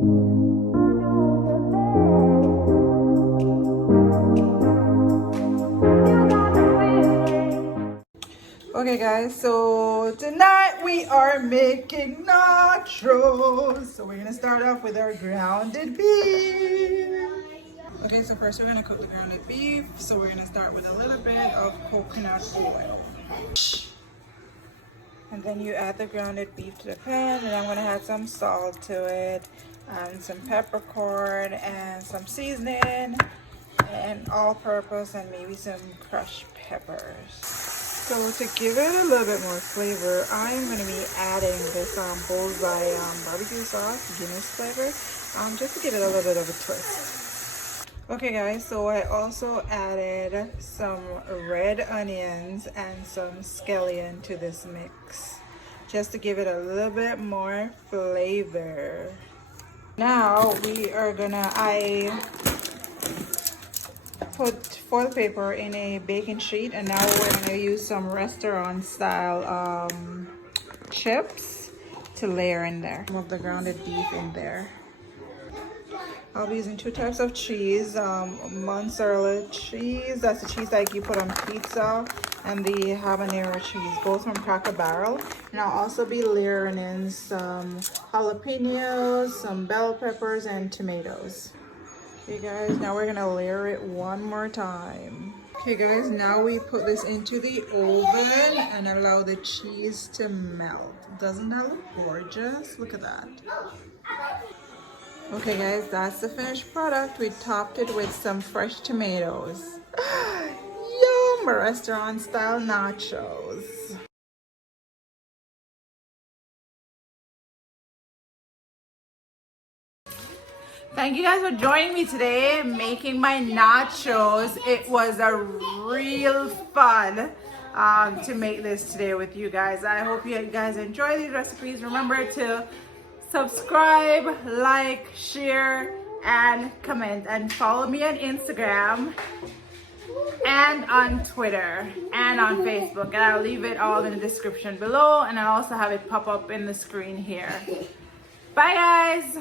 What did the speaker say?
Okay guys, so tonight we are making nachos. So we're gonna start off with our grounded beef. Okay, so first we're gonna cook the grounded beef. So we're gonna start with a little bit of coconut oil. And then you add the grounded beef to the pan, and I'm gonna add some salt to it, and some peppercorn, and some seasoning, and all-purpose, and maybe some crushed peppers. So to give it a little bit more flavor, I'm going to be adding this bullseye barbecue sauce, Guinness flavor, just to give it a little bit of a twist. Okay guys, so I also added some red onions and some scallion to this mix, just to give it a little bit more flavor. Now we are I put foil paper in a baking sheet, and now we're going to use some restaurant style chips to layer in there. Some of the grounded beef in there. I'll be using 2 types of cheese, mozzarella cheese, that's the cheese that you put on pizza, and the habanero cheese, both from Cracker Barrel. And I'll also be layering in some jalapenos, some bell peppers, and tomatoes. Okay guys, now we're gonna layer it one more time. Okay guys, now we put this into the oven and allow the cheese to melt. Doesn't that look gorgeous? Look at that. Okay guys, that's the finished product. We topped it with some fresh tomatoes. Yum! Restaurant style nachos. Thank you guys for joining me today making my nachos. It was a real fun to make this today with you guys. I hope you guys enjoy these recipes. Remember to subscribe, like, share, and comment, and follow me on Instagram and on Twitter and on Facebook, and I'll leave it all in the description below, and I'll also have it pop up in the screen here. Bye guys.